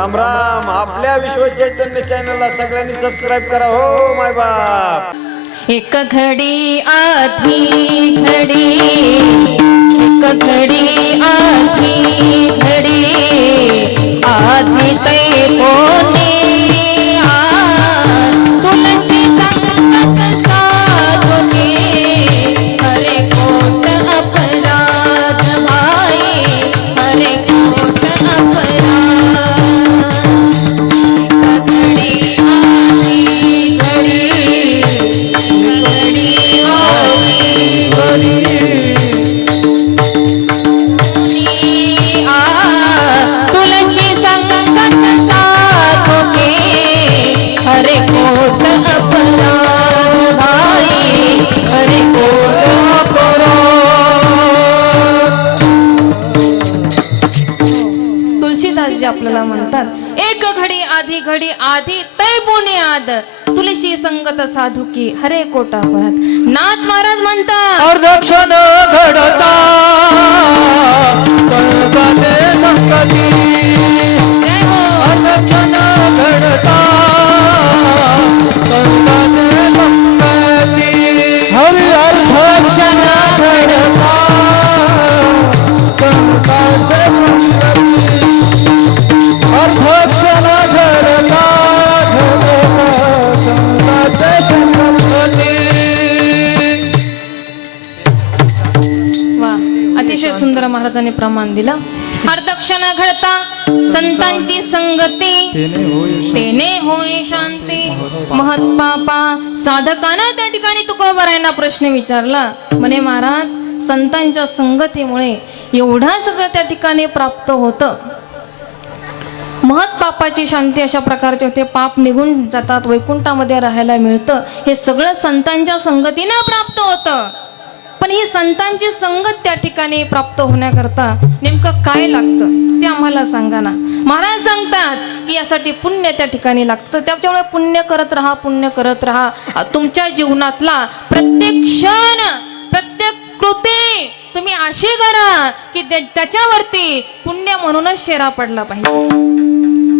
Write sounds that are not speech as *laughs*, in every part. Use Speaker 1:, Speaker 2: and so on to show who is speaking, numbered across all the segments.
Speaker 1: राम राम. आपल्या विश्व चैतन्य चॅनलला सगळ्यांनी सबस्क्राईब करा. हो माय बाप.
Speaker 2: एक घडी आधी घडी. एक घडी आधी घडी. आधी तै कोणी घडी आधी घडी आधी तै पुण्याद तुलसी संगत साधू की हरे कोटा परत. नाथ महाराज म्हणतात महाराजांनी प्रमाण दिलं. अर्धक्षण घडता संतांची संगती. तेने होय शांती. महत पापा. साधकानं त्या ठिकाणी तुकोबरायांना प्रश्न विचारला. म्हणे महाराज संतांच्या संगतीमुळे एवढं सगळं त्या ठिकाणी प्राप्त होतं. महत पापाची शांती अशा प्रकारचे होते. पाप निघून जातात वैकुंठामध्ये राहायला मिळतं. हे सगळं संतांच्या संगतीनं प्राप्त होतं. पण ही संतांची संगत त्या ठिकाणी प्राप्त होण्याकरता नेमकं काय लागतं ते आम्हाला सांगा ना. महाराज सांगतात की यासाठी पुण्य त्या ठिकाणी लागतं. त्याच्यामुळे पुण्य करत राहा पुण्य करत राहा. तुमच्या जीवनातला प्रत्येक क्षण प्रत्येक कृती तुम्ही अशी करा की त्याच्यावरती पुण्य म्हणूनच शेरा पडला पाहिजे.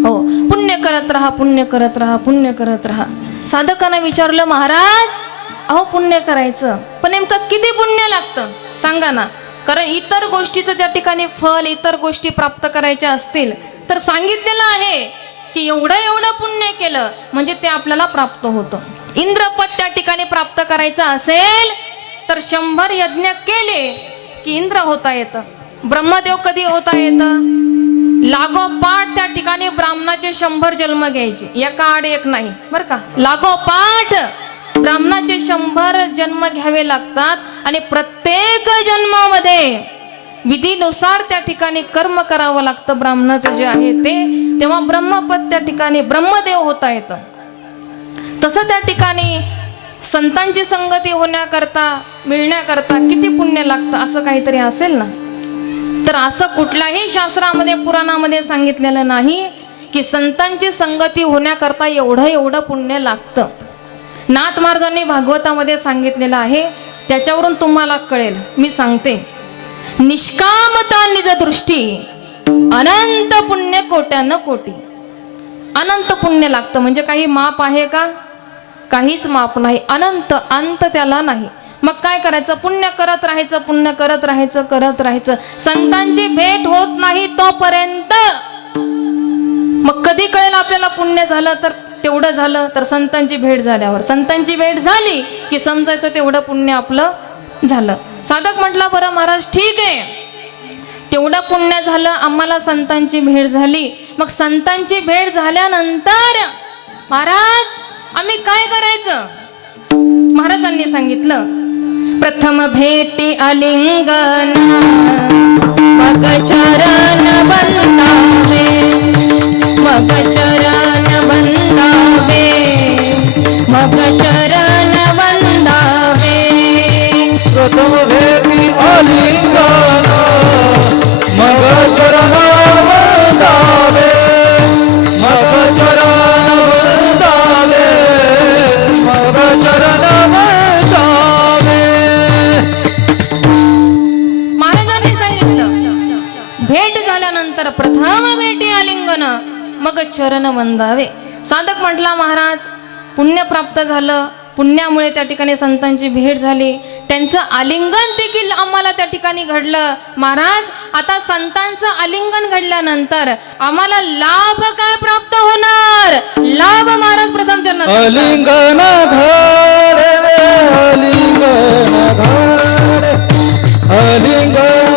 Speaker 2: हो पुण्य करत राहा पुण्य करत राहा पुण्य करत राहा. साधकांना विचारलं महाराज अहो पुण्य करायचं. पण नेमकं किती पुण्य लागतं? सांगा ना. कारण इतर गोष्टीचं ज्या ठिकाणी फल इतर गोष्टी प्राप्त करायच्या असतील तर सांगितलेलं आहे की एवढं एवढं पुण्य केलं म्हणजे ते आपल्याला प्राप्त होतं. इंद्रपद त्या ठिकाणी प्राप्त करायचं असेल तर शंभर यज्ञ केले की इंद्र होता येतं. ब्रह्मदेव कधी होता येतं? लागोपाठ त्या ठिकाणी ब्राह्मणाचे शंभर जन्म घ्यायचे. एका आड एक नाही. बर का? लागोपाठ ब्राह्मणाचे शंभर जन्म घ्यावे लागतात आणि प्रत्येक जन्मामध्ये विधीनुसार त्या ठिकाणी कर्म करावं लागतं ब्राह्मणाचं जे आहे ते. तेव्हा ब्रह्मपद त्या ठिकाणी ब्रह्मदेव होता येतं. तसं त्या ठिकाणी संतांची संगती होण्याकरता मिळण्याकरता किती पुण्य लागतं असं काहीतरी असेल ना? तर असं कुठल्याही शास्त्रामध्ये पुराणामध्ये सांगितलेलं नाही की संतांची संगती होण्याकरता एवढं एवढं पुण्य लागतं. नाथ महाराजांनी भागवतामध्ये सांगितलेलं आहे त्याच्यावरून तुम्हाला कळेल. मी सांगते. निष्कामता निज दृष्टी अनंत पुण्य कोट्यानं कोटी. अनंत पुण्य लागतं. म्हणजे काही माप आहे का? काहीच माप नाही. अनंत अंत त्याला नाही. मग काय करायचं? पुण्य करत राहायचं पुण्य करत राहायचं करत राहायचं. संतांची भेट होत नाही तोपर्यंत. मग कधी कळेल आपल्याला पुण्य झालं तर? तेवढं झालं तर संतांची भेट झाल्यावर. संतांची भेट झाली की समजायचं तेवढं पुण्य आपलं झालं. साधक म्हटला बरं महाराज ठीक आहे. तेवढं पुण्य झालं आम्हाला संतांची भेट झाली. मग संतांची भेट झाल्यानंतर महाराज आम्ही काय करायचं? महाराजांनी सांगितलं प्रथम भेटी अलिंगन मग चरण बंदावे मग चरण बंदावे मग चरण बंदावे
Speaker 3: प्रथम भेटी चरण वंदावे.
Speaker 2: साधक म्हटला महाराज पुण्य प्राप्त झालं. पुण्यामुळे त्या ठिकाणी संतांची भेट झाली. त्यांचं आलिंगन देखील आम्हाला त्या ठिकाणी घडलं. महाराज आता संतांचं आलिंगन घडल्यानंतर आम्हाला लाभ काय प्राप्त होणार? लाभ महाराज प्रथम चरणात सांगतात.
Speaker 3: अलिंगन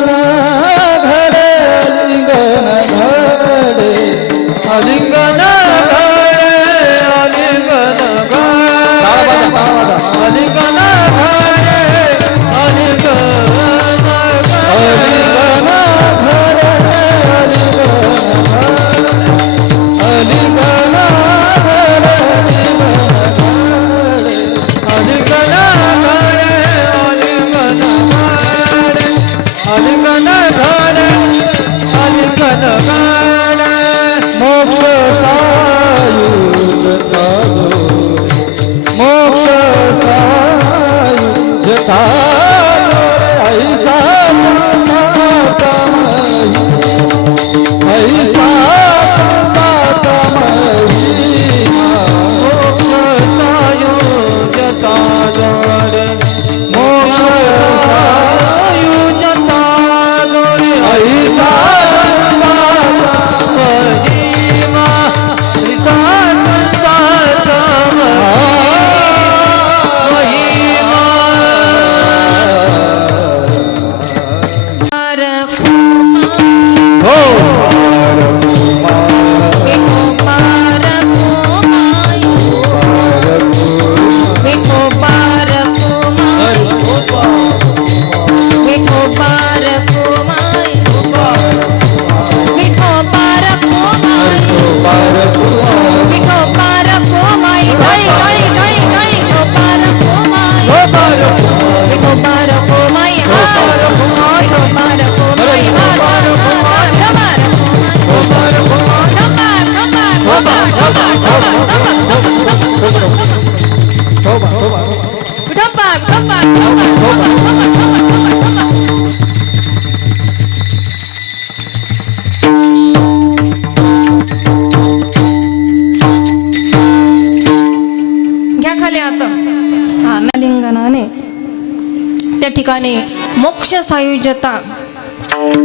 Speaker 2: ठिकाणी मोक्ष सायुज्यता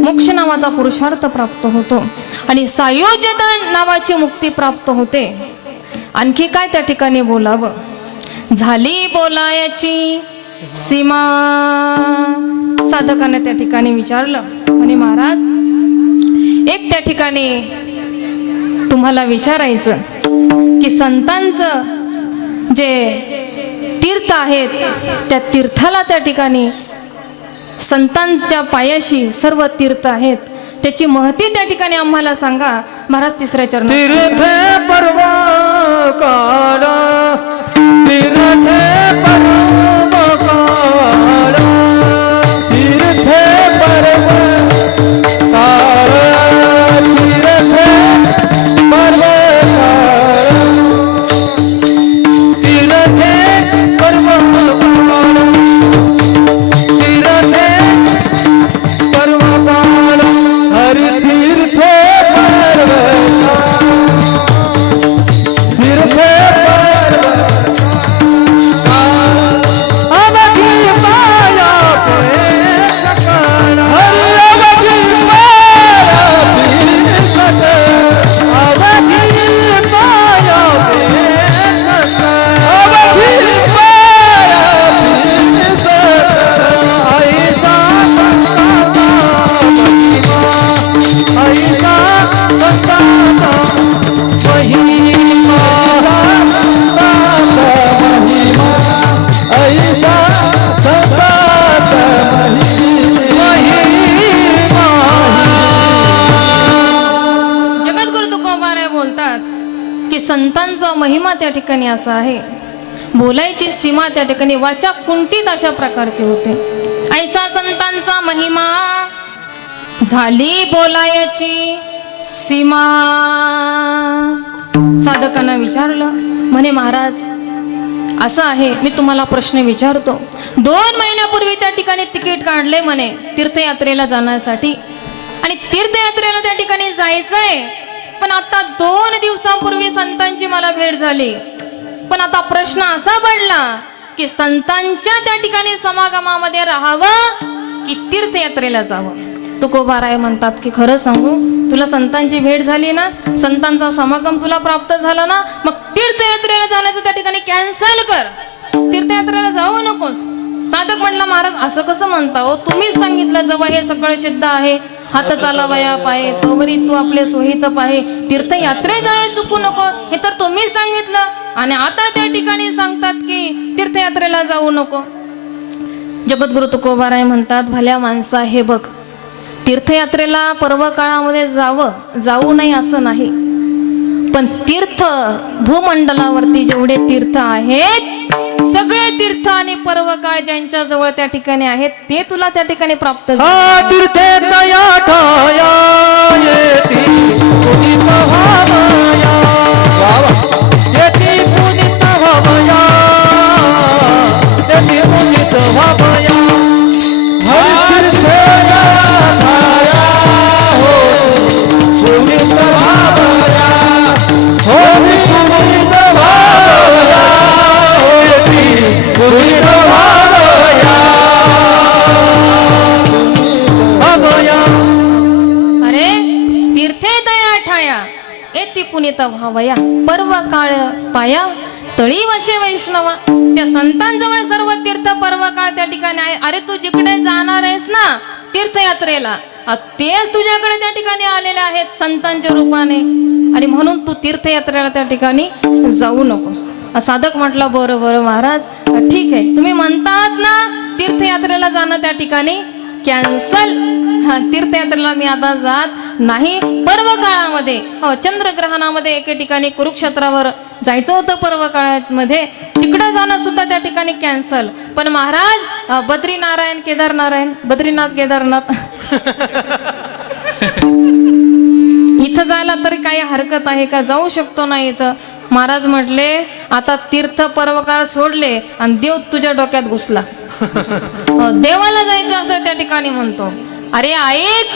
Speaker 2: मोक्ष नावाचा पुरुषार्थ प्राप्त होतो. आणि सायुज्यता नावाची मुक्ती प्राप्त होते. आणखी काय त्या ठिकाणी बोलावं? झाली बोलायची सीमा. साधकाने त्या ठिकाणी विचारलं. म्हणे महाराज एक त्या ठिकाणी तुम्हाला विचारायचं की संतांचं जे तीर्थ आहेत त्या तीर्थाला त्या ठिकाणी संतांच्या पायाशी सर्व तीर्थ आहेत. त्याची महती त्या ठिकाणी आम्हाला सांगा. महाराज तिसऱ्या चरणात.
Speaker 3: तीर्थे पर्व
Speaker 2: की संतांचा महिमा त्या ठिकाणी असा आहे. बोलायची सीमा त्या ठिकाणी वाचा कुंटीत अशा प्रकारची होते. ऐसा संतांचा महिमा झाली बोलायची सीमा. साधकांना विचारलं म्हणे महाराज असं आहे मी तुम्हाला प्रश्न विचारतो. दोन महिन्यापूर्वी त्या ठिकाणी तिकीट काढले म्हणे तीर्थयात्रेला जाण्यासाठी. आणि तीर्थयात्रेला त्या ठिकाणी जायचंय पण आता दोन दिवसांपूर्वी संतांची मला भेट झाली. पण आता प्रश्न असा पडला की संतांच्या त्या ठिकाणी समागमामध्ये राहावं की तीर्थयात्रेला जावं? तुकोबाराय म्हणतात की खरं सांगू तुला संतांची भेट झाली ना संतांचा समागम तुला प्राप्त झाला ना मग तीर्थयात्रेला जाण्याचं त्या ठिकाणी कॅन्सल कर. तीर्थयात्रेला जाऊ नकोस. साधक म्हटला महाराज असं कसं म्हणता हो? तुम्हीच सांगितलं जवळ हे सगळं सिद्ध आहे. हात चालावया पाये तोवरी तू आपले सोहित पाहे. तीर्थयात्रे जाय चुकू नको हे तर तुम्ही सांगितलं. आणि आता त्या ठिकाणी सांगतात की तीर्थयात्रेला जाऊ नको. जगद्गुरु तुकोबाराय म्हणतात भल्या माणसा हे बघ. तीर्थयात्रेला पर्व काळामध्ये जावं जाऊ नये असं नाही. पण तीर्थ भूमंडलावरती जेवढे तीर्थ आहेत सगळे तीर्थ आणि पर्व काळ ज्यांच्या जवळ त्या ठिकाणी आहेत ते तुला त्या ठिकाणी प्राप्त झाले.
Speaker 3: पुनित
Speaker 2: पर्व काळ पाया तळी वशे वैष्णवा. त्या संतांजवळ सर्व तीर्थ पर्व काळ त्या ठिकाणी आहे. अरे तू जिकडे जाणार आहेस ना तीर्थयात्रेला तेच तुझ्याकडे त्या ठिकाणी आलेले आहेत संतांच्या रूपाने. आणि म्हणून तू तीर्थयात्रेला त्या ठिकाणी जाऊ नकोस. साधक म्हटलं बरं बरं महाराज ठीक आहे. तुम्ही म्हणतात ना तीर्थयात्रेला जाणं त्या ठिकाणी कॅन्सल. हा तीर्थयात्रेला मी आता जात नाही. पर्व काळामध्ये हो चंद्रग्रहणामध्ये एके ठिकाणी कुरुक्षेत्रावर जायचं होतं पर्व काळामध्ये तिकडं जाणं सुद्धा त्या ठिकाणी कॅन्सल. पण महाराज बद्रीनारायण केदारनारायण बद्रीनाथ केदारनाथ. *laughs* इथं जायला तरी काही हरकत आहे का? जाऊ शकतो ना इथं. महाराज म्हटले आता तीर्थ पर्वकाळ सोडले आणि देव तुझ्या डोक्यात घुसला. *laughs* देवाला जायचं असं त्या ठिकाणी म्हणतो. अरे ऐक